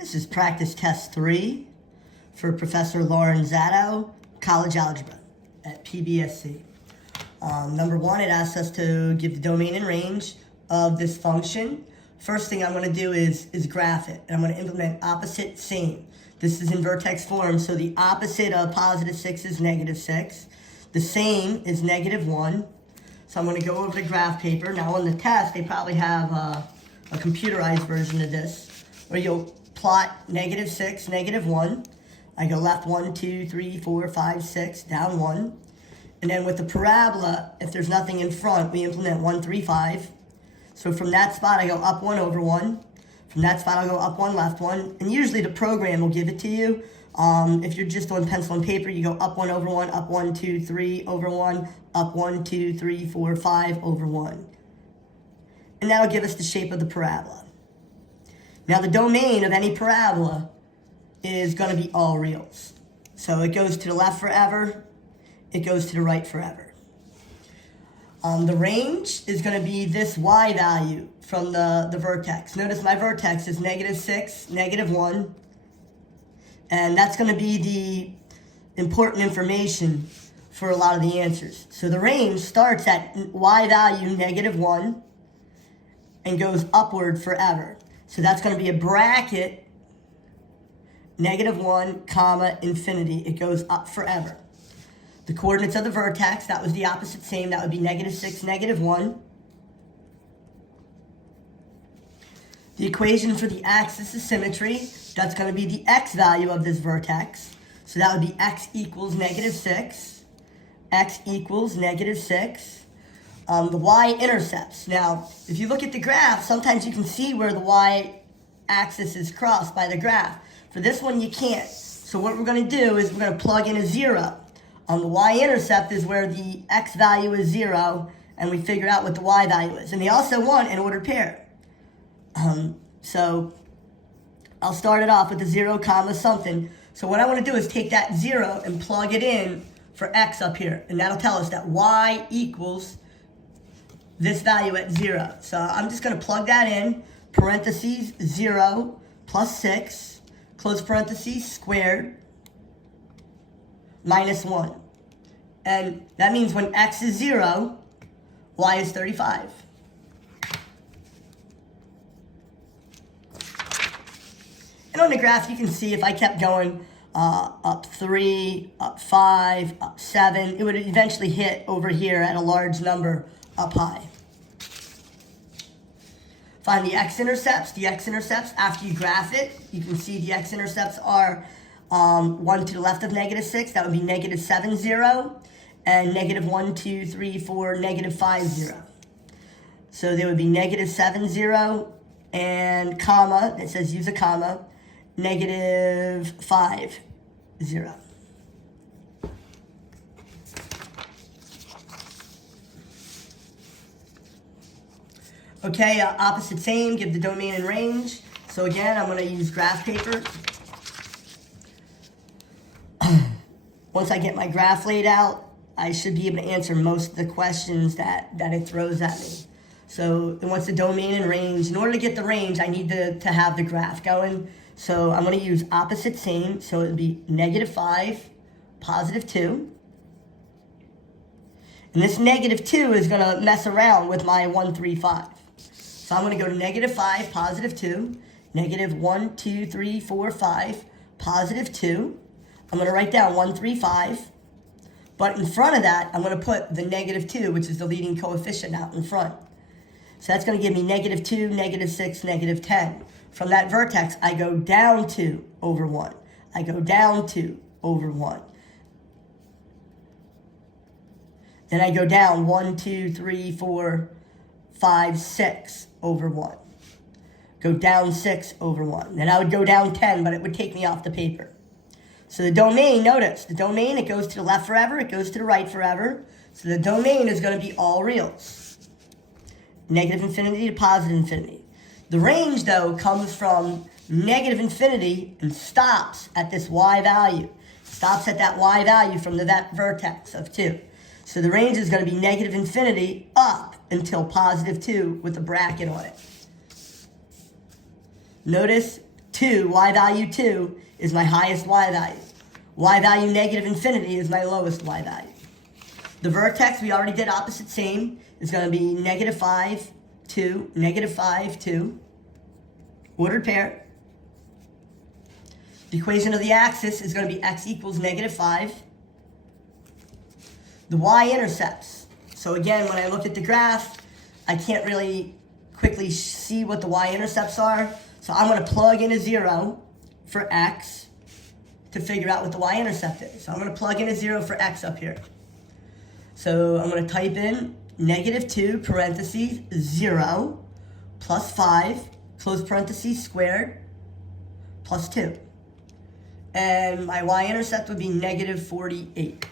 This is practice test 3 for Professor Lauren Zatto, college algebra at PBSC. Number 1, it asks us to give the domain and range of this function. First thing I'm going to do is graph it, and I'm going to implement opposite same. This is in vertex form, so the opposite of positive 6 is negative 6. The same is negative 1. So I'm going to go over the graph paper. Now on the test, they probably have a computerized version of this, where you'll plot negative 6, negative 1. I go left 1, 2, 3, 4, 5, 6, down 1. And then with the parabola, if there's nothing in front, we implement 1, 3, 5. So from that spot, I go up 1 over 1. From that spot, I'll go up 1, left 1. And usually the program will give it to you. If you're just doing pencil and paper, you go up 1 over 1, up 1, 2, 3 over 1, up 1, 2, 3, 4, 5 over 1. And that'll give us the shape of the parabola. Now the domain of any parabola is going to be all reals. So it goes to the left forever, it goes to the right forever. The range is going to be this y value from the vertex. Notice my vertex is negative 6, negative 1. And that's going to be the important information for a lot of the answers. So the range starts at y value negative 1 and goes upward forever. So that's going to be a bracket, negative 1, comma, infinity. It goes up forever. The coordinates of the vertex, that was the opposite same. That would be negative 6, negative 1. The equation for the axis of symmetry, that's going to be the x value of this vertex. So that would be x equals negative 6. X equals negative 6. The y-intercepts. Now, if you look at the graph, sometimes you can see where the y-axis is crossed by the graph. For this one, you can't. So what we're going to do is we're going to plug in a 0. The y-intercept is where the x value is 0, and we figure out what the y value is. And they also want an ordered pair. So I'll start it off with a 0, comma, something. So what I want to do is take that 0 and plug it in for x up here. And that'll tell us that y equals this value at 0. So I'm just going to plug that in, parentheses, 0 plus 6, close parentheses, squared, minus 1. And that means when x is 0, y is 35. And on the graph, you can see if I kept going up 3, up 5, up 7, it would eventually hit over here at a large number up high. Find the x-intercepts. The x-intercepts, after you graph it, you can see the x-intercepts are 1 to the left of negative 6. That would be negative 7, 0. And negative 1, 2, 3, 4, negative 5, 0. So there would be negative 7, 0, and comma, it says use a comma, negative 5, 0. Okay, opposite same, give the domain and range. So again, I'm going to use graph paper. Once I get my graph laid out, I should be able to answer most of the questions that it throws at me. So it wants the domain and range. In order to get the range, I need to have the graph going. So I'm going to use opposite same. So it would be negative 5, positive 2. And this negative 2 is going to mess around with my 1, 3, 5. So I'm going to go to negative 5, positive 2, negative 1, 2, 3, 4, 5, positive 2. I'm going to write down 1, 3, 5. But in front of that, I'm going to put the negative 2, which is the leading coefficient, out in front. So that's going to give me negative 2, negative 6, negative 10. From that vertex, I go down 2 over 1. I go down 2 over 1. Then I go down 1, 2, 3, 4, 5, 6 over 1. Go down 6 over 1. Then I would go down 10, but it would take me off the paper. So the domain, notice, the domain, it goes to the left forever, it goes to the right forever. So the domain is going to be all reals. Negative infinity to positive infinity. The range, though, comes from negative infinity and stops at this y value. Stops at that y value from that vertex of 2. So the range is going to be negative infinity up until positive 2 with a bracket on it. Notice y value 2 is my highest y value. Y value negative infinity is my lowest y value. The vertex, we already did opposite same, is going to be negative 5, 2, negative 5, 2. Ordered pair. The equation of the axis is going to be x equals negative 5. The y-intercepts. So again, when I look at the graph, I can't really quickly see what the y-intercepts are. So I'm going to plug in a 0 for x to figure out what the y-intercept is. So I'm going to plug in a 0 for x up here. So I'm going to type in negative 2 parentheses 0 plus 5 close parentheses squared plus 2. And my y-intercept would be negative 48.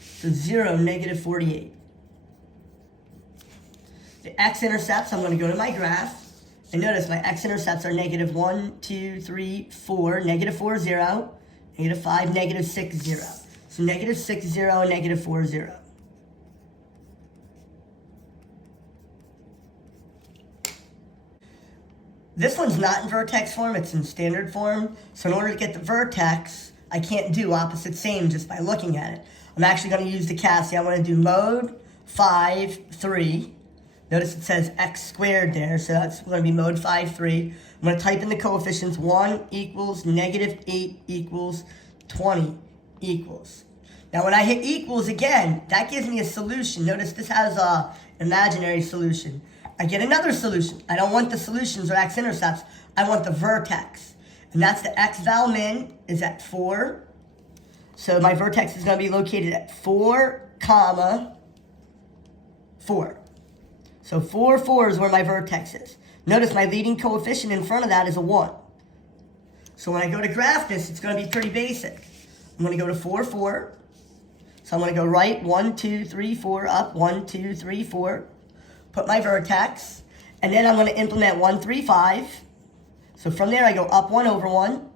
So 0, negative 48. The x-intercepts, I'm going to go to my graph. And notice my x-intercepts are negative 1, 2, 3, 4, negative 4, 0, negative 5, negative 6, 0. So negative 6, 0, and negative 4, 0. This one's not in vertex form, it's in standard form. So in order to get the vertex, I can't do opposite same just by looking at it. I'm actually going to use the CASI. I'm going to do mode 5, 3. Notice it says x squared there, so that's going to be mode 5, 3. I'm going to type in the coefficients. 1 equals negative 8 equals 20 equals. Now when I hit equals again, that gives me a solution. Notice this has an imaginary solution. I get another solution. I don't want the solutions or x-intercepts. I want the vertex. And that's the x val min is at 4. So my vertex is going to be located at 4, comma, 4. So 4, 4 is where my vertex is. Notice my leading coefficient in front of that is a 1. So when I go to graph this, it's going to be pretty basic. I'm going to go to 4, 4. So I'm going to go right, 1, 2, 3, 4, up, 1, 2, 3, 4. Put my vertex, and then I'm going to implement 1, 3, 5. So from there I go up 1 over 1.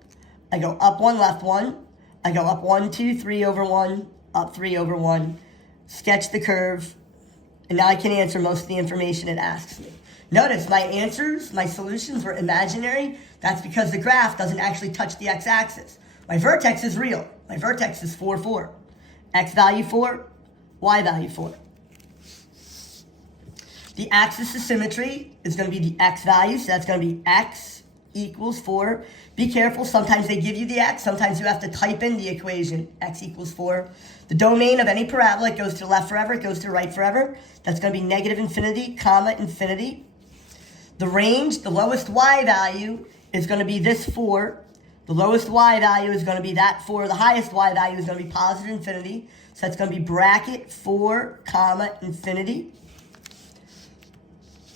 I go up 1, left 1. I go up 1, 2, 3 over 1, up 3 over 1. Sketch the curve, and now I can answer most of the information it asks me. Notice my answers, my solutions were imaginary. That's because the graph doesn't actually touch the x-axis. My vertex is real. My vertex is 4, 4. X value 4, y value 4. The axis of symmetry is going to be the x value, so that's going to be x equals 4. Be careful, sometimes they give you the x, sometimes you have to type in the equation, x equals 4. The domain of any parabola, it goes to the left forever, it goes to the right forever. That's going to be negative infinity, comma, infinity. The range, the lowest y value is going to be this 4. The lowest y value is going to be that 4. The highest y value is going to be positive infinity. So that's going to be bracket 4, comma, infinity.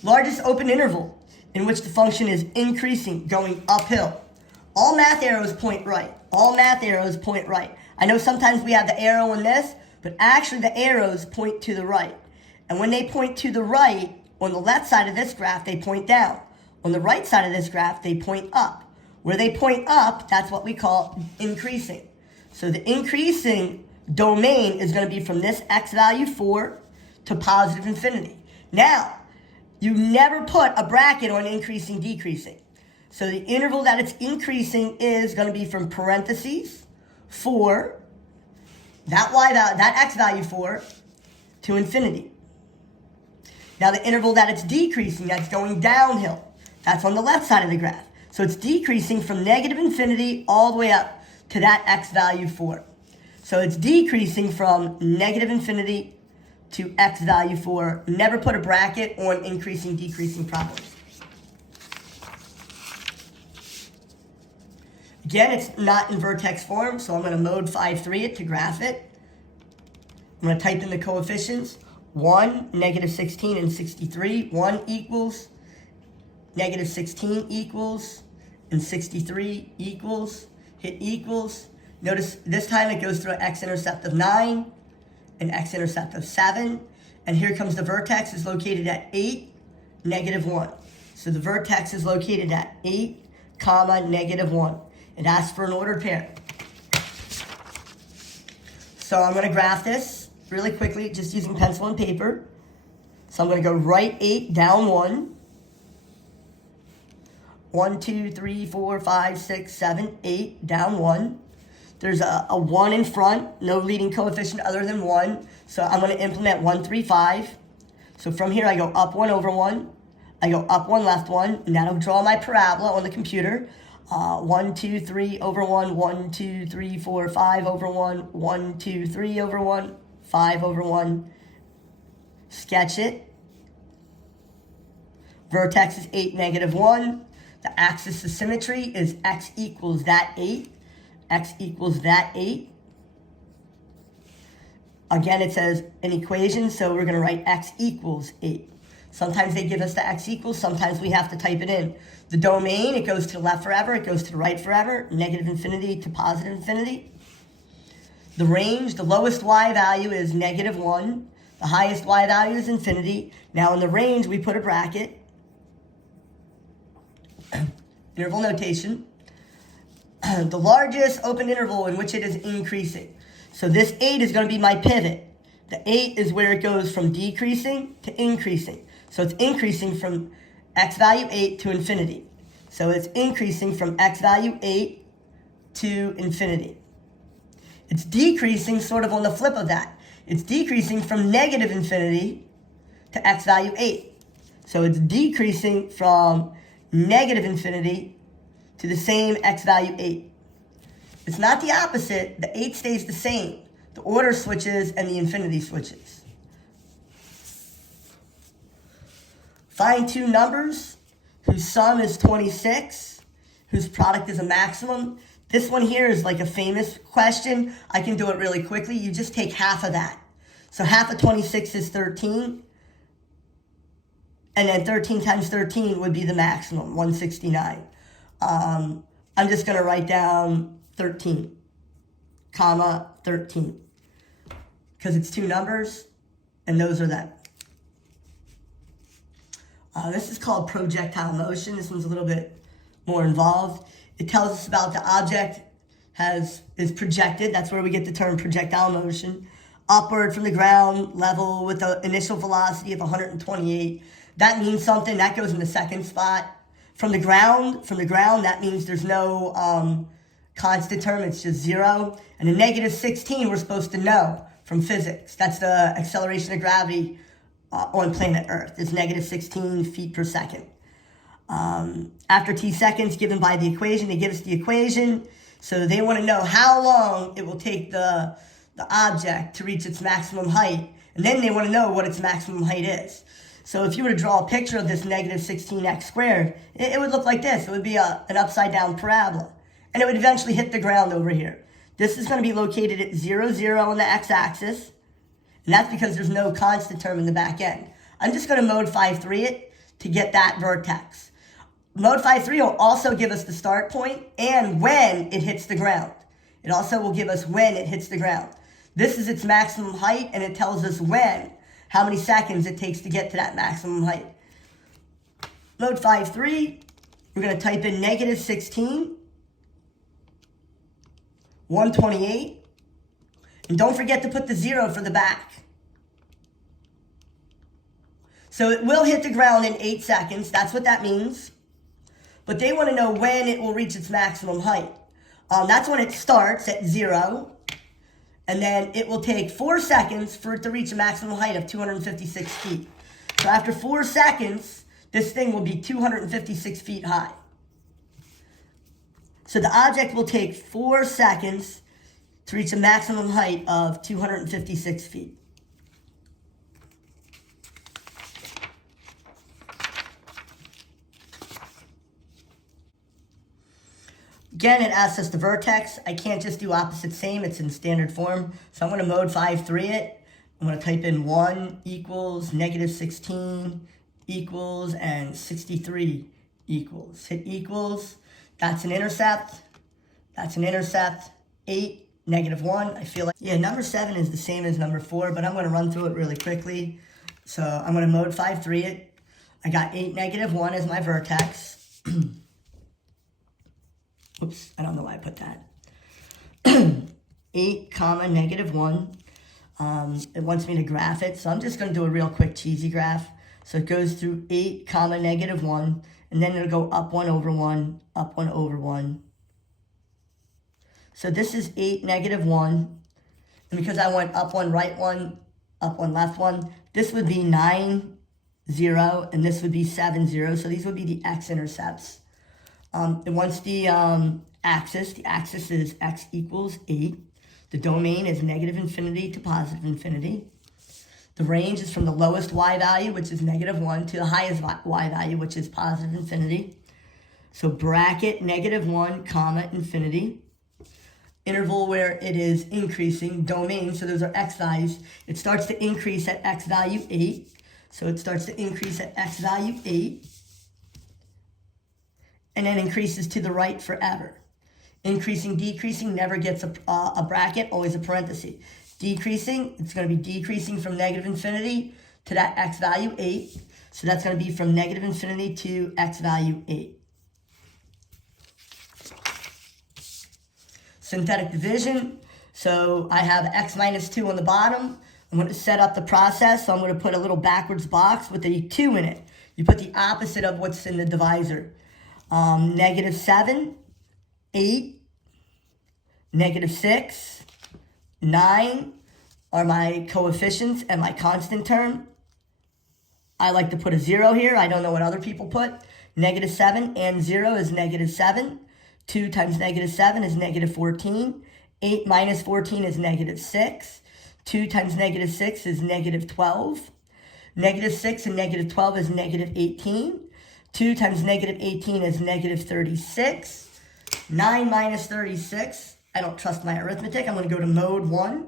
Largest open interval in which the function is increasing, going uphill. All math arrows point right. All math arrows point right. I know sometimes we have the arrow in this, but actually the arrows point to the right. And when they point to the right, on the left side of this graph, they point down. On the right side of this graph, they point up. Where they point up, that's what we call increasing. So the increasing domain is going to be from this x value 4 to positive infinity. Now, you never put a bracket on increasing, decreasing. So the interval that it's increasing is going to be from parentheses 4, that x value 4, to infinity. Now the interval that it's decreasing, that's going downhill, that's on the left side of the graph. So it's decreasing from negative infinity all the way up to that x value 4. So it's decreasing from negative infinity to x value 4. Never put a bracket on increasing, decreasing problems. Again, it's not in vertex form, so I'm going to mode 5, 3 it to graph it. I'm going to type in the coefficients. 1, negative 16, and 63. 1 equals, negative 16 equals, and 63 equals. Hit equals. Notice this time it goes through an x-intercept of 9. An x-intercept of 7, and here comes the vertex is located at 8, negative 1. So the vertex is located at 8, comma, negative 1. It asks for an ordered pair. So I'm going to graph this really quickly, just using pencil and paper. So I'm going to go right 8, down 1. 1, 2, 3, 4, 5, 6, 7, 8, down 1. There's a 1 in front, no leading coefficient other than 1. So I'm going to implement 1, 3, 5. So from here I go up 1 over 1. I go up 1, left 1, and that'll draw my parabola on the computer. 1, 2, 3 over 1, 1, 2, 3, 4, 5 over 1, 1, 2, 3 over 1, 5 over 1. Sketch it. Vertex is 8, negative 1. The axis of symmetry is x equals that 8. X equals that 8. Again, it says an equation, so we're going to write x equals 8. Sometimes they give us the x equals, sometimes we have to type it in. The domain, it goes to the left forever, it goes to the right forever, negative infinity to positive infinity. The range, the lowest y value is negative 1. The highest y value is infinity. Now in the range, we put a bracket. Interval notation. The largest open interval in which it is increasing. So this 8 is going to be my pivot. The 8 is where it goes from decreasing to increasing. So it's increasing from x value 8 to infinity. So it's increasing from x value 8 to infinity. It's decreasing sort of on the flip of that. It's decreasing from negative infinity to x value 8. So it's decreasing from negative infinity to the same x value 8. It's not the opposite. The 8 stays the same. The order switches and the infinity switches. Find two numbers whose sum is 26, whose product is a maximum. This one here is like a famous question. I can do it really quickly. You just take half of that. So half of 26 is 13. And then 13 times 13 would be the maximum, 169. I'm just going to write down 13, comma 13. Because it's two numbers, and those are them. This is called projectile motion. This one's a little bit more involved. It tells us about the object is projected. That's where we get the term projectile motion. Upward from the ground level with the initial velocity of 128. That means something. That goes in the second spot. From the ground, that means there's no constant term. It's just 0. And the negative 16, we're supposed to know from physics. That's the acceleration of gravity on planet Earth. It's negative 16 feet per second. After t seconds given by the equation, they give us the equation. So they want to know how long it will take the object to reach its maximum height. And then they want to know what its maximum height is. So if you were to draw a picture of this negative 16x squared, it would look like this. It would be an upside down parabola. And it would eventually hit the ground over here. This is going to be located at 0, 0 on the x-axis. And that's because there's no constant term in the back end. I'm just going to mode 5-3 it to get that vertex. Mode 5-3 will also give us the start point and when it hits the ground. It also will give us when it hits the ground. This is its maximum height, and it tells us how many seconds it takes to get to that maximum height. Mode 5-3, we're going to type in negative 16, 128, and don't forget to put the 0 for the back. So it will hit the ground in 8 seconds. That's what that means. But they want to know when it will reach its maximum height. That's when it starts at 0. And then it will take 4 seconds for it to reach a maximum height of 256 feet. So after 4 seconds, this thing will be 256 feet high. So the object will take 4 seconds to reach a maximum height of 256 feet. Again, it asks us the vertex. I can't just do opposite same. It's in standard form. So I'm going to mode 5-3 it. I'm going to type in 1 equals negative 16 equals and 63 equals. Hit equals. That's an intercept. That's an intercept. 8, negative 1. I feel like, yeah, number 7 is the same as number 4, but I'm going to run through it really quickly. So I'm going to mode 5-3 it. I got 8, negative 1 as my vertex. Oops, I don't know why I put that. 8, comma, negative 1. It wants me to graph it, so I'm just going to do a real quick cheesy graph. So it goes through 8, comma, negative 1, and then it'll go up 1 over 1, up 1 over 1. So this is 8, negative 1. And because I went up 1, right 1, up 1, left 1, this would be 9, 0, and this would be 7, 0. So these would be the x-intercepts. And once the axis is x equals 8. The domain is negative infinity to positive infinity. The range is from the lowest y value, which is negative 1, to the highest y value, which is positive infinity. So bracket negative 1, comma, infinity. Interval where it is increasing, domain, so those are x values. It starts to increase at x value 8. So it starts to increase at x value 8. And then increases to the right forever. Increasing, decreasing, never gets a bracket, always a parenthesis. Decreasing, it's going to be decreasing from negative infinity to that x value 8. So that's going to be from negative infinity to x value 8. Synthetic division. So I have x minus 2 on the bottom. I'm going to set up the process. So I'm going to put a little backwards box with a 2 in it. You put the opposite of what's in the divisor. Negative 7. 8, negative 6, 9 are my coefficients and my constant term. I like to put a 0 here. I don't know what other people put. Negative 7 and 0 is negative 7. 2 times negative 7 is negative 14. 8 minus 14 is negative 6. 2 times negative 6 is negative 12. Negative 6 and negative 12 is negative 18. 2 times negative 18 is negative 36. 9 minus 36, I don't trust my arithmetic. I'm going to go to mode 1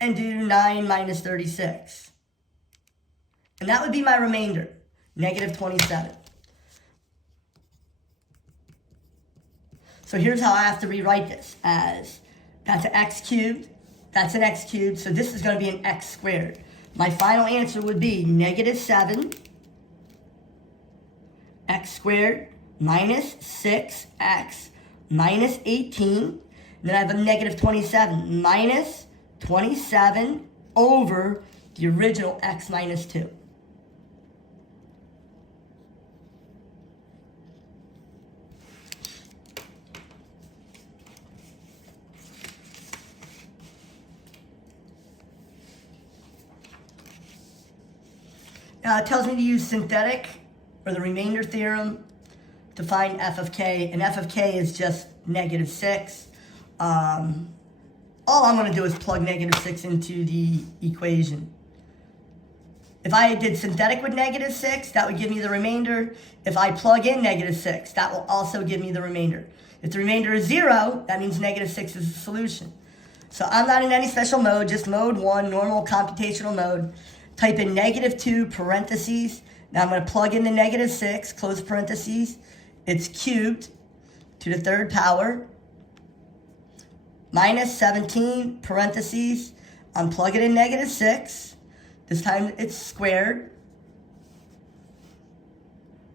and do 9 minus 36. And that would be my remainder, negative 27. So here's how I have to rewrite this as that's an x cubed, that's an x cubed, so this is going to be an x squared. My final answer would be negative 7 x squared minus 6x minus 18. Then I have a negative 27 minus 27 over the original x minus 2. It tells me to use synthetic or the remainder theorem to find f of k, and f of k is just negative 6. All I'm going to do is plug negative 6 into the equation. If I did synthetic with negative 6, that would give me the remainder. If I plug in negative 6, that will also give me the remainder. If the remainder is 0, that means negative 6 is the solution. So I'm not in any special mode, just mode 1, normal computational mode. Type in negative 2 parentheses. Now I'm going to plug in the negative 6, close parentheses. It's cubed to the third power, minus 17, parentheses. I'm plugging in negative 6. This time it's squared.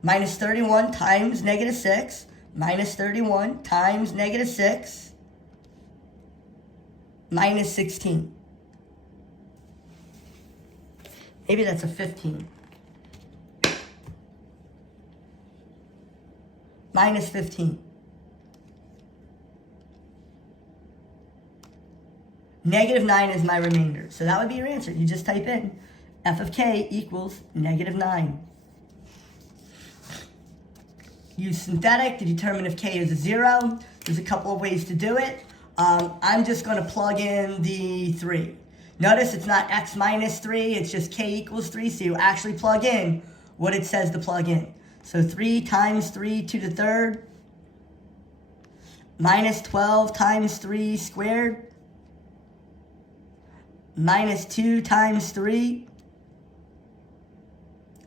Minus 31 times negative 6. Minus 31 times negative 6. Minus 16. Maybe that's a 15. Minus 15. Negative 9 is my remainder. So that would be your answer. You just type in f of k equals negative 9. Use synthetic to determine if k is a 0. There's a couple of ways to do it. I'm just going to plug in the 3. Notice it's not x minus 3. It's just k equals 3. So you actually plug in what it says to plug in. So 3 times 3 to the third minus 12 times 3 squared minus 2 times 3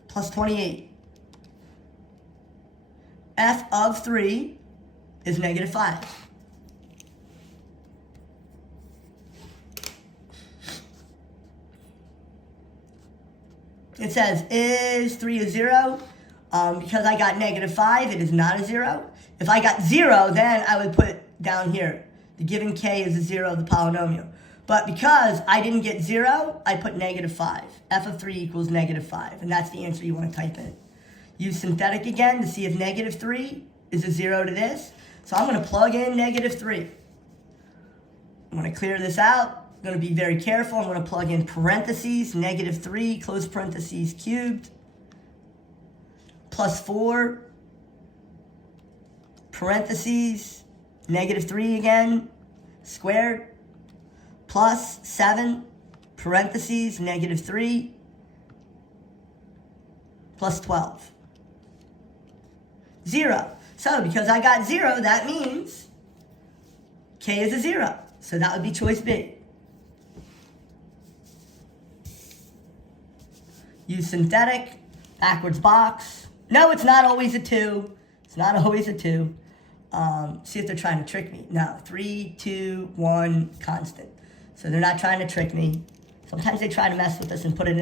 plus 28. F of 3 is negative 5. It says, is 3 a 0? Because I got negative 5, it is not a 0. If I got 0, then I would put down here, the given k is a 0 of the polynomial. But because I didn't get 0, I put -5. F of 3 equals -5. And that's the answer you want to type in. Use synthetic again to see if -3 is a 0 to this. So I'm going to plug in -3. I'm going to clear this out. I'm going to be very careful. I'm going to plug in parentheses, -3, close parentheses, cubed, plus 4, parentheses, -3 again, squared, plus 7, parentheses, -3, plus 12. 0. So because I got 0, that means K is a 0. So that would be choice B. Use synthetic, backwards box. No, it's not always a 2. It's not always a 2. See if they're trying to trick me. No, 3, 2, 1, constant. So they're not trying to trick me. Sometimes they try to mess with us and put it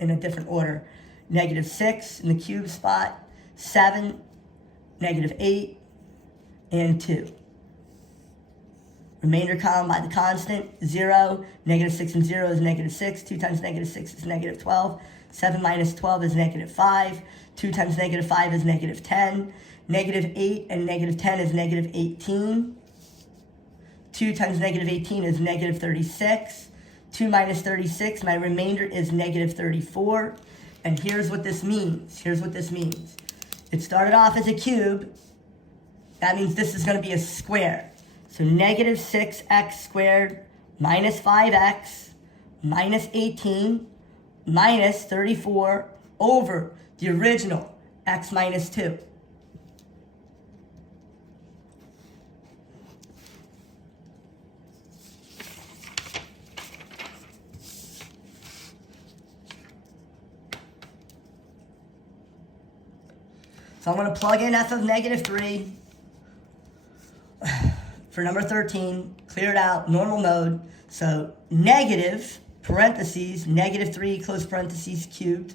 in a different order. -6 in the cube spot, 7, -8, and 2. Remainder column by the constant, 0. -6 and 0 is -6. 2 times -6 is -12. 7 minus 12 is -5. 2 times -5 is -10. -8 and -10 is -18. 2 times -18 is -36. 2 minus 36, my remainder is -34. And here's what this means. Here's what this means. It started off as a cube. That means this is going to be a square. So -6x squared minus 5x minus 18 minus 34 over the original x minus 2. So I'm going to plug in f of -3 for number 13, clear it out, normal mode. So negative, parentheses, -3, close parentheses, cubed.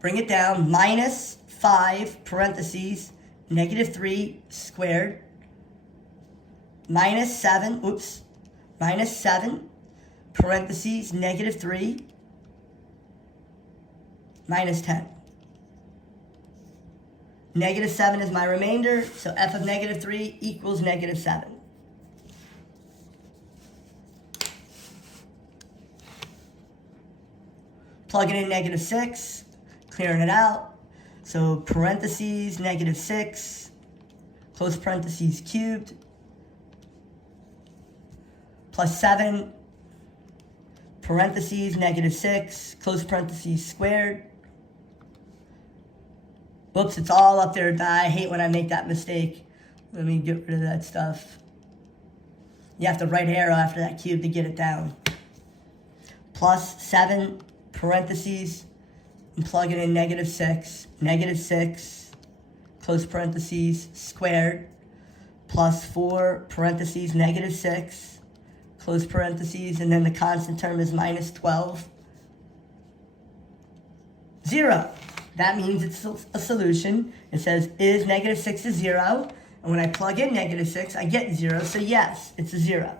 Bring it down, minus 5, parentheses, -3 squared. Minus 7, minus 7, parentheses, -3, minus 10. -7 is my remainder, so f of -3 equals -7. Plugging in -6, clearing it out. So parentheses, -6, close parentheses cubed, plus 7, parentheses, -6, close parentheses squared. Whoops, it's all up there. I hate when I make that mistake. Let me get rid of that stuff. You have to right arrow after that cube to get it down. Plus 7, parentheses, and plug it in -6, -6, close parentheses, squared, plus 4, parentheses, -6, close parentheses, and then the constant term is minus 12. 0. That means it's a solution. It says, is -6 a 0? And when I plug in -6, I get 0. So yes, it's a 0.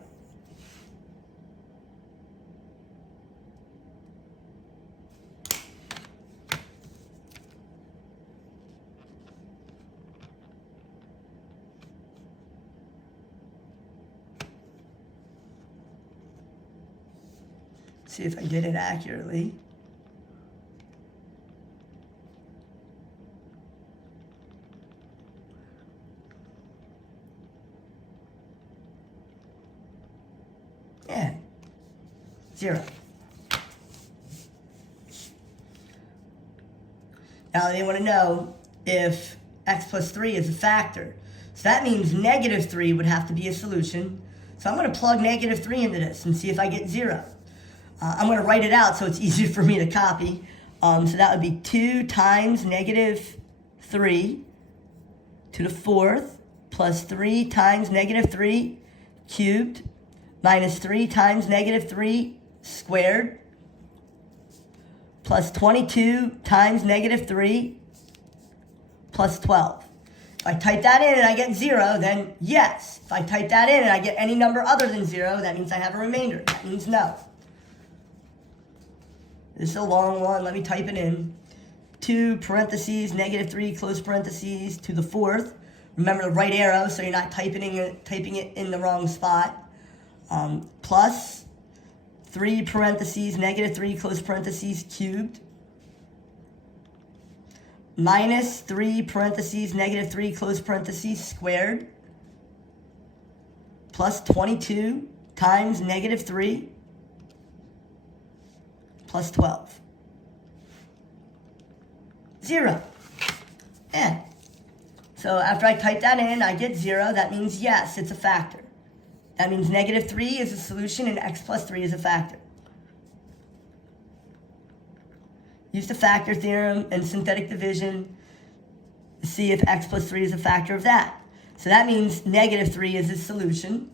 See if I did it accurately. Yeah, 0. Now they want to know if x plus 3 is a factor. So that means -3 would have to be a solution. So I'm going to plug -3 into this and see if I get 0. I'm going to write it out so it's easier for me to copy. So that would be 2 times -3 to the 4th plus 3 times -3 cubed minus 3 times -3 squared plus 22 times -3 plus 12. If I type that in and I get 0, then yes. If I type that in and I get any number other than 0, that means I have a remainder. That means no. This is a long one. Let me type it in. 2 parentheses, -3, close parentheses, to the 4th. Remember the right arrow so you're not typing it in the wrong spot. Plus 3 parentheses, -3, close parentheses, cubed. Minus 3 parentheses, -3, close parentheses, squared. Plus 22 times -3 plus 12. 0. Yeah. So after I type that in, I get 0. That means yes, it's a factor. That means -3 is a solution and x plus 3 is a factor. Use the factor theorem and synthetic division to see if x plus 3 is a factor of that. So that means -3 is a solution.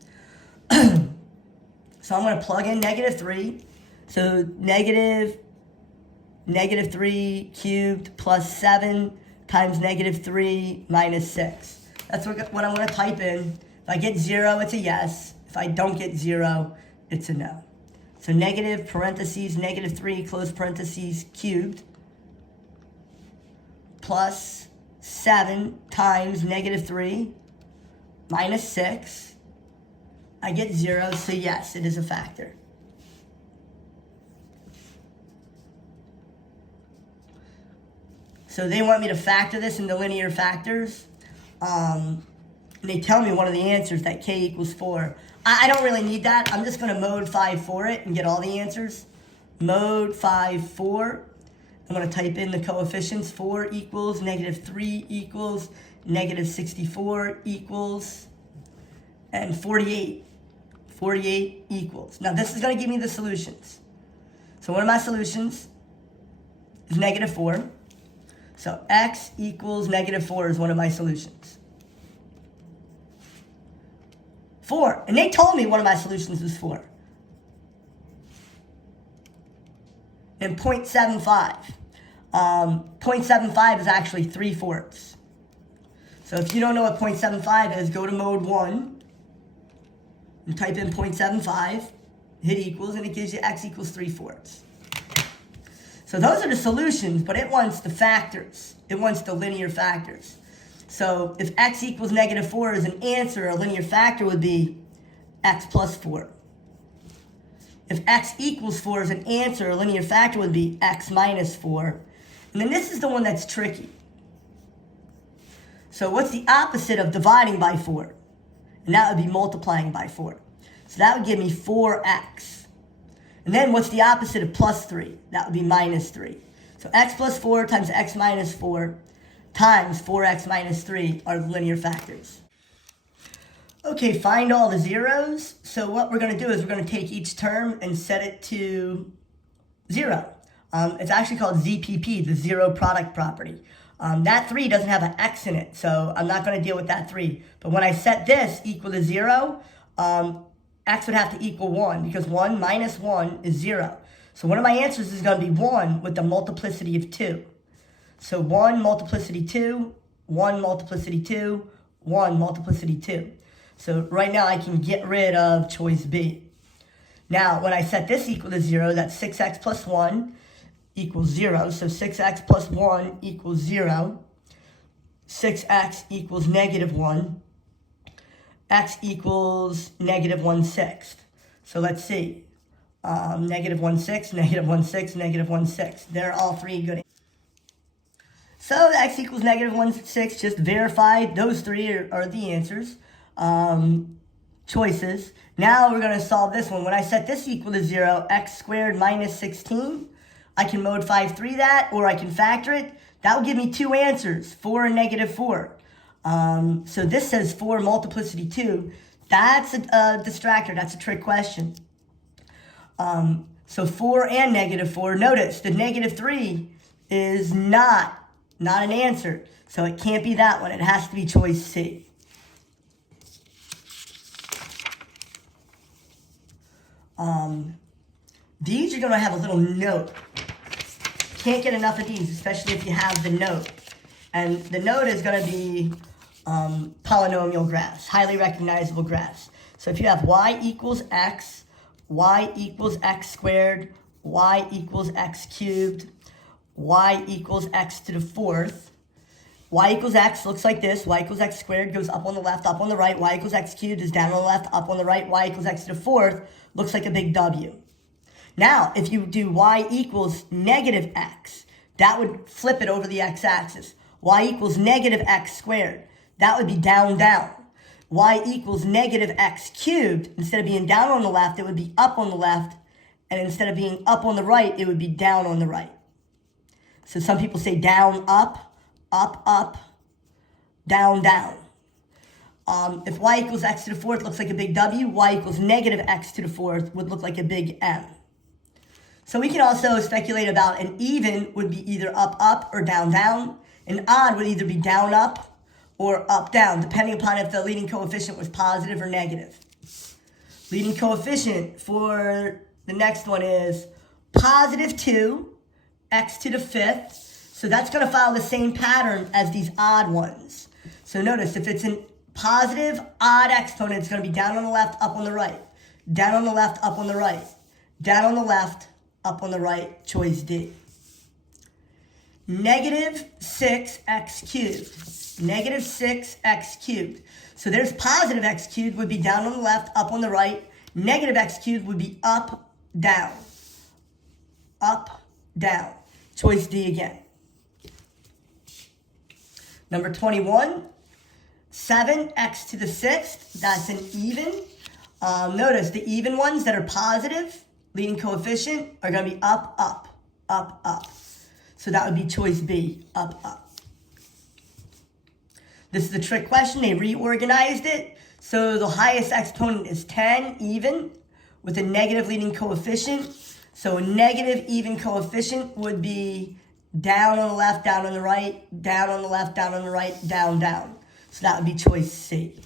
So I'm going to plug in -3. So -3 cubed plus 7 times -3 minus 6. That's what I'm going to type in. If I get 0, it's a yes. If I don't get 0, it's a no. So negative parentheses, -3, close parentheses, cubed, plus 7 times -3 minus 6. I get 0, so yes, it is a factor. So they want me to factor this into linear factors. And they tell me one of the answers that k equals 4. I don't really need that. I'm just going to mode 5 for it and get all the answers. Mode 5 4. I'm going to type in the coefficients. 4 equals, -3 equals, -64 equals, and 48. 48 equals. Now this is going to give me the solutions. So one of my solutions is -4. So x equals -4 is one of my solutions. 4. And they told me one of my solutions was 4. And 0.75. 0.75 is actually 3/4. So if you don't know what 0.75 is, go to mode 1 and type in 0.75, hit equals, and it gives you x equals 3/4. So those are the solutions, but it wants the factors. It wants the linear factors. So if x equals -4 is an answer, a linear factor would be x plus 4. If x equals 4 is an answer, a linear factor would be x minus 4. And then this is the one that's tricky. So what's the opposite of dividing by 4? And that would be multiplying by 4. So that would give me 4x. And then what's the opposite of plus 3? That would be minus 3. So x plus 4 times x minus 4 times 4x minus 3 are linear factors. Okay, find all the zeros. So what we're going to do is we're going to take each term and set it to 0. It's actually called ZPP, the zero product property. That 3 doesn't have an x in it, so I'm not going to deal with that 3. But when I set this equal to 0, x would have to equal 1, because 1 minus 1 is 0. So one of my answers is going to be 1 with the multiplicity of 2. So 1 multiplicity 2, 1 multiplicity 2, 1 multiplicity 2. So right now I can get rid of choice B. Now when I set this equal to 0, that's 6x plus 1 equals 0. So 6x plus 1 equals 0. 6x equals -1. X equals -1/6. So let's see. -1/6, -1/6, -1/6. They're all 3 good. So x equals -1/6, just verified. Those 3 are the answers. Choices. Now we're going to solve this one. When I set this equal to 0, x squared minus 16, I can mode 5 3 that, or I can factor it. That will give me 2 answers, 4 and -4. So this says 4 multiplicity 2. That's a distractor. That's a trick question. So 4 and -4. Notice the -3 is not an answer. So it can't be that one. It has to be choice C. These are going to have a little note. Can't get enough of these, especially if you have the note. And the note is going to be polynomial graphs, highly recognizable graphs. So if you have y equals x squared, y equals x cubed, y equals x to the fourth, y equals x looks like this. Y equals x squared goes up on the left, up on the right. Y equals x cubed is down on the left, up on the right. Y equals x to the fourth looks like a big W. Now, if you do y equals negative x, that would flip it over the x-axis. Y equals negative x squared. That would be down, down. Y equals negative x cubed. Instead of being down on the left, it would be up on the left. And instead of being up on the right, it would be down on the right. So some people say down, up, down, down. If y equals x to the fourth looks like a big W, y equals negative x to the fourth would look like a big M. So we can also speculate about an even would be either up, or down, down. An odd would either be down, up, or up, down, depending upon if the leading coefficient was positive or negative. Leading coefficient for the next one is positive 2, x to the fifth. So that's going to follow the same pattern as these odd ones. So notice, if it's a positive odd exponent, it's going to be down on the left, up on the right. Down on the left, up on the right. Down on the left, up on the right, choice D. Negative 6x cubed. Negative 6x cubed. So there's positive x cubed would be down on the left, up on the right. Negative x cubed would be up, down. Up, down. Choice D again. Number 21, 7x to the sixth. That's an even. Notice the even ones that are positive, leading coefficient, are going to be up, up. So that would be choice B, up. This is a trick question. They reorganized it. So the highest exponent is 10, even, with a negative leading coefficient. So a negative even coefficient would be down on the left, down on the right, down on the left, down on the right, down, down. So that would be choice C.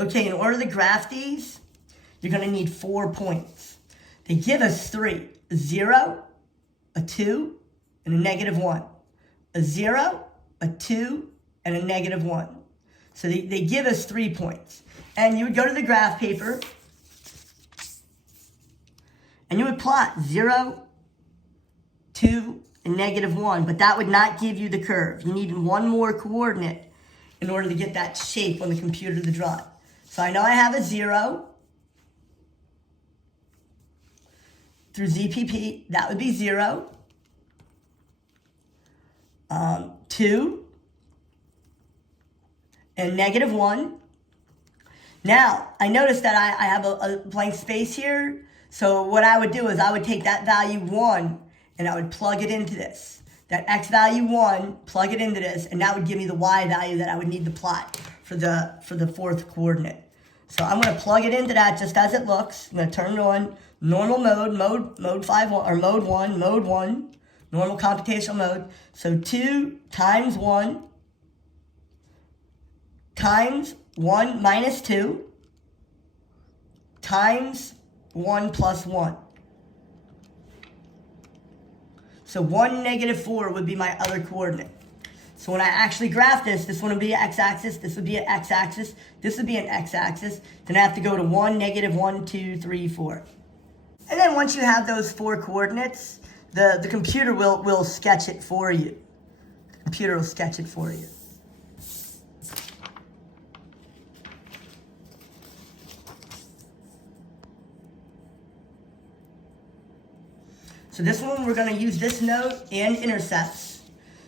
Okay, in order to graph these, you're going to need 4 points. They give us 3, a 0, a 2, and a negative 1. A 0, a 2, and a negative 1. So they give us 3 points. And you would go to the graph paper, and you would plot 0, 2, and negative 1, but that would not give you the curve. You need one more coordinate in order to get that shape on the computer to draw it. So I know I have a 0 through ZPP. That would be 0. 2 and negative 1. Now, I notice that I have a blank space here. So what I would do is I would take that value 1 and I would plug it into this. That x value 1, plug it into this, and that would give me the y value that I would need to plot for the fourth coordinate. So I'm going to plug it into that just as it looks. I'm going to turn it on. Normal mode 5, or mode 1, normal computational mode. So 2 times 1 times 1 minus 2 times 1 plus 1. So 1, negative 4 would be my other coordinate. So when I actually graph this one would be an x-axis, this would be an x-axis, this would be an x-axis. Then I have to go to 1, negative 1, 2, 3, 4. And then once you have those 4 coordinates, the computer will sketch it for you. The computer will sketch it for you. So this one, we're going to use this node and intercepts.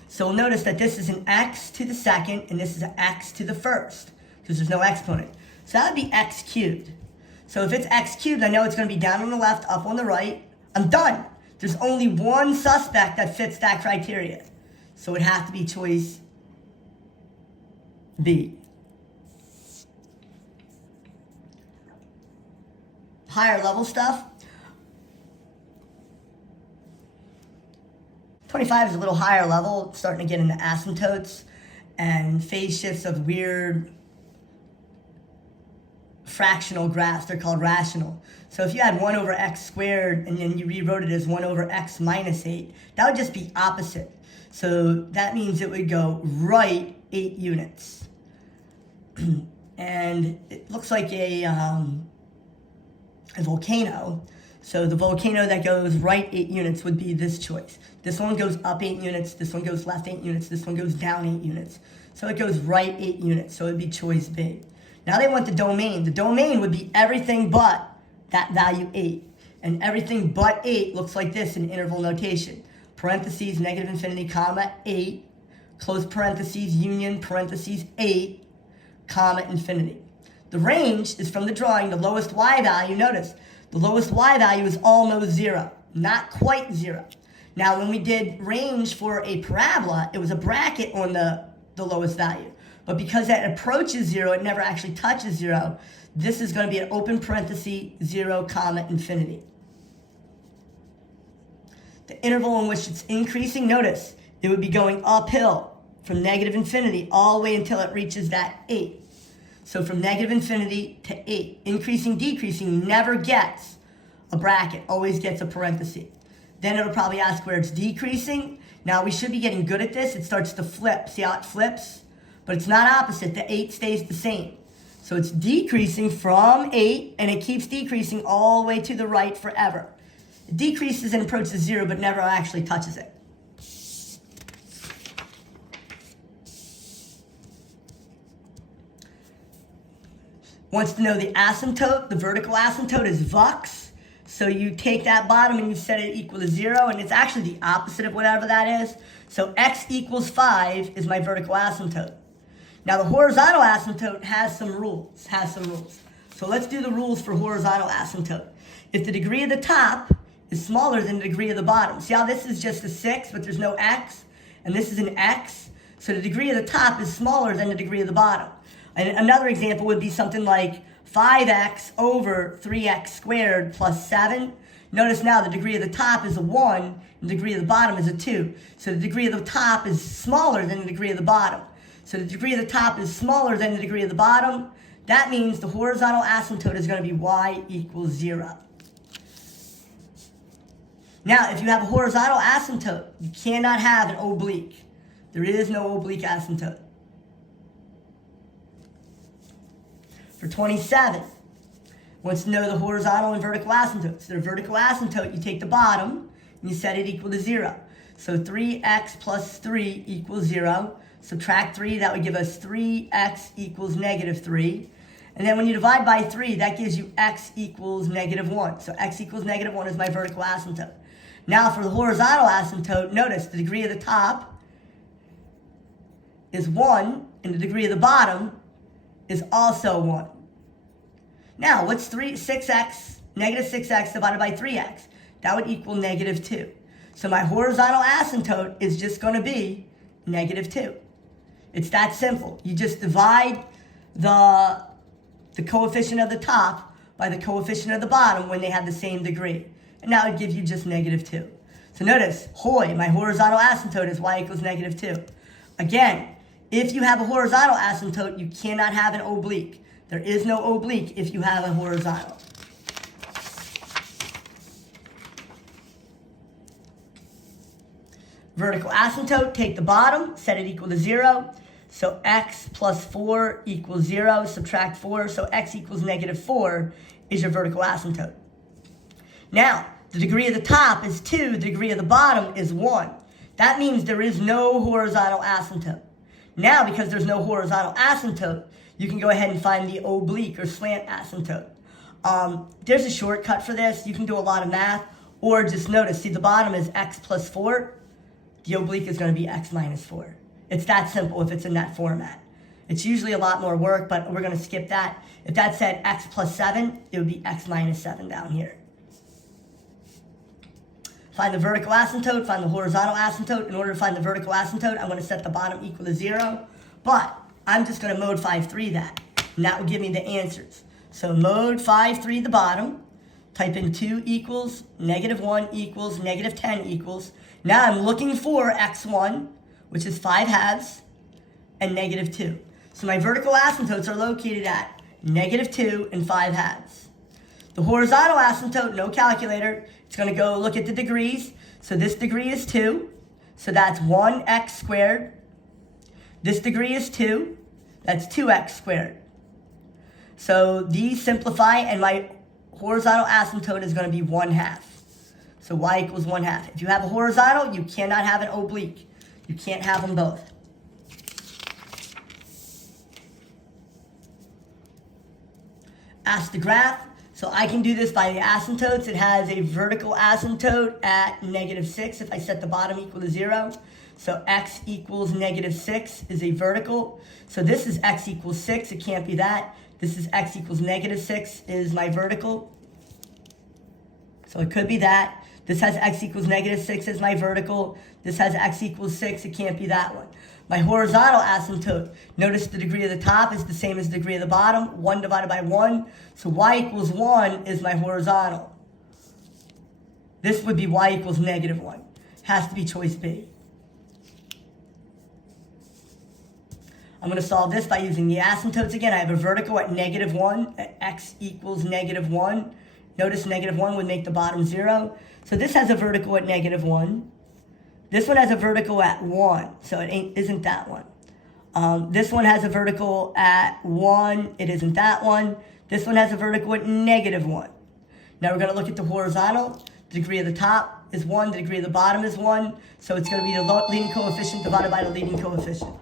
So we'll notice that this is an x to the second, and this is an x to the first, because there's no exponent. So that would be x cubed. So if it's x cubed, I know it's going to be down on the left, up on the right. I'm done. There's only one suspect that fits that criteria. So it would have to be choice B. Higher level stuff. 25 is a little higher level, starting to get into asymptotes. and phase shifts of weird fractional graphs. They're called rational. So if you had 1 over x squared and then you rewrote it as 1 over x minus 8, that would just be opposite. So that means it would go right 8 units. And it looks like a volcano. So the volcano that goes right 8 units would be this choice. This one goes up 8 units, this one goes left 8 units, this one goes down 8 units. So it goes right 8 units, so it would be choice B. Now they want the domain. The domain would be everything but that value 8. And everything but 8 looks like this in interval notation. Parentheses, negative infinity, comma, 8, close parentheses, union, parentheses, 8, comma, infinity. The range is from the drawing, the lowest y value. Notice, the lowest y value is almost 0, not quite 0. Now, when we did range for a parabola, it was a bracket on the lowest value. But because that approaches 0, it never actually touches 0. This is going to be an open parenthesis, 0, comma, infinity. The interval in which it's increasing, notice, it would be going uphill from negative infinity all the way until it reaches that 8. So from negative infinity to 8. Increasing, decreasing never gets a bracket, always gets a parenthesis. Then it'll probably ask where it's decreasing. Now we should be getting good at this. It starts to flip. See how it flips? But it's not opposite. The 8 stays the same. So it's decreasing from 8, and it keeps decreasing all the way to the right forever. It decreases and approaches 0, but never actually touches it. Wants to know the asymptote. The vertical asymptote is Vux. So you take that bottom and you set it equal to 0, and it's actually the opposite of whatever that is. So x equals 5 is my vertical asymptote. Now the horizontal asymptote has some rules. So let's do the rules for horizontal asymptote. If the degree of the top is smaller than the degree of the bottom. See how this is just a 6, but there's no x? And this is an x. So the degree of the top is smaller than the degree of the bottom. And another example would be something like 5x over 3x squared plus 7. Notice now the degree of the top is a 1, and the degree of the bottom is a 2. So the degree of the top is smaller than the degree of the bottom. So the degree of the top is smaller than the degree of the bottom. That means the horizontal asymptote is going to be y equals 0. Now, if you have a horizontal asymptote, you cannot have an oblique. There is no oblique asymptote. For 27, wants to know the horizontal and vertical asymptotes. Their vertical asymptote, you take the bottom and you set it equal to 0. So 3x plus 3 equals 0. Subtract 3, that would give us 3x equals negative 3. And then when you divide by 3, that gives you x equals negative 1. So x equals negative 1 is my vertical asymptote. Now for the horizontal asymptote, notice the degree of the top is 1, and the degree of the bottom is also 1. Now, what's 6x, negative 6x divided by 3x? That would equal negative 2. So my horizontal asymptote is just going to be negative 2. It's that simple. You just divide the coefficient of the top by the coefficient of the bottom when they have the same degree. And now it gives you just negative 2. So notice, my horizontal asymptote is y equals negative 2. Again, if you have a horizontal asymptote, you cannot have an oblique. There is no oblique if you have a horizontal. Vertical asymptote, take the bottom, set it equal to 0. So x plus 4 equals 0. Subtract 4, so x equals negative 4 is your vertical asymptote. Now, the degree of the top is 2. The degree of the bottom is 1. That means there is no horizontal asymptote. Now, because there's no horizontal asymptote, you can go ahead and find the oblique or slant asymptote. There's a shortcut for this. You can do a lot of math, or just notice, see the bottom is x plus 4. The oblique is going to be x minus 4. It's that simple if it's in that format. It's usually a lot more work, but we're going to skip that. If that said x plus 7, it would be x minus 7 down here. Find the vertical asymptote, find the horizontal asymptote. In order to find the vertical asymptote, I'm going to set the bottom equal to 0. But I'm just going to mode 5-3 that, and that will give me the answers. So mode 5-3 the bottom, type in 2 equals, negative 1 equals, negative 10 equals. Now I'm looking for x1, which is 5 halves, and -2. So my vertical asymptotes are located at -2 and 5/2. The horizontal asymptote, no calculator, it's going to go look at the degrees. So this degree is 2, so that's 1x squared. This degree is 2, that's 2x squared. So these simplify, and my horizontal asymptote is going to be 1/2. So y equals 1/2. If you have a horizontal, you cannot have an oblique. You can't have them both. Ask the graph. So I can do this by the asymptotes. It has a vertical asymptote at -6 if I set the bottom equal to 0. So x equals -6 is a vertical. So this is x equals 6. It can't be that. This is x equals -6 is my vertical. So it could be that. This has x equals -6 as my vertical. This has x equals 6. It can't be that one. My horizontal asymptote, notice the degree of the top is the same as the degree of the bottom, 1 divided by 1. So y equals 1 is my horizontal. This would be y equals -1. Has to be choice B. I'm going to solve this by using the asymptotes again. I have a vertical at -1, at x equals -1. Notice -1 would make the bottom 0. So this has a vertical at -1. This one has a vertical at 1, so it isn't that one. This one has a vertical at 1, it isn't that one. This one has a vertical at -1. Now we're going to look at the horizontal. The degree of the top is 1, the degree of the bottom is 1, so it's going to be the leading coefficient divided by the leading coefficient.